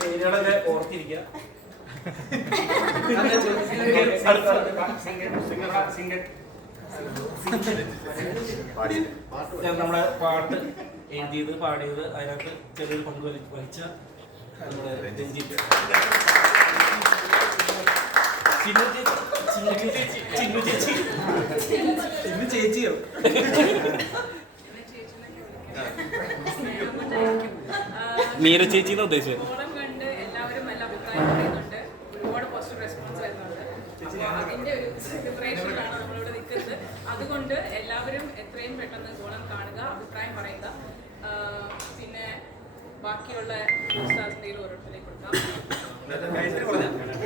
പേരുകളൊക്കെ ഓർത്തിരിക്കുക. നമ്മുടെ പാട്ട് എഴുതിയത് പാടിയത് അതിനകത്ത് ചെറിയൊരു പങ്ക് വഹിച്ച നമ്മുടെ രഞ്ജിത്ത്. ചിന്നു ചേച്ചി ചിന്നു ചിന്നു ചേച്ചിയോ? മീര ചേച്ചി എന്ന് ഉദ്ദേശിച്ചത്? അതിന്റെ ഒരു സെലിബ്രേഷനിലാണ് നമ്മളിവിടെ നിൽക്കുന്നത് അതുകൊണ്ട് എല്ലാവരും എത്രയും പെട്ടെന്ന് ഗോളം കാണുക അഭിപ്രായം പറയുക പിന്നെ ബാക്കിയുള്ള ഓരോരുത്തരേക്ക് കൊടുക്കാം. എല്ലാവരും വളരെ ഗോളം തന്നെ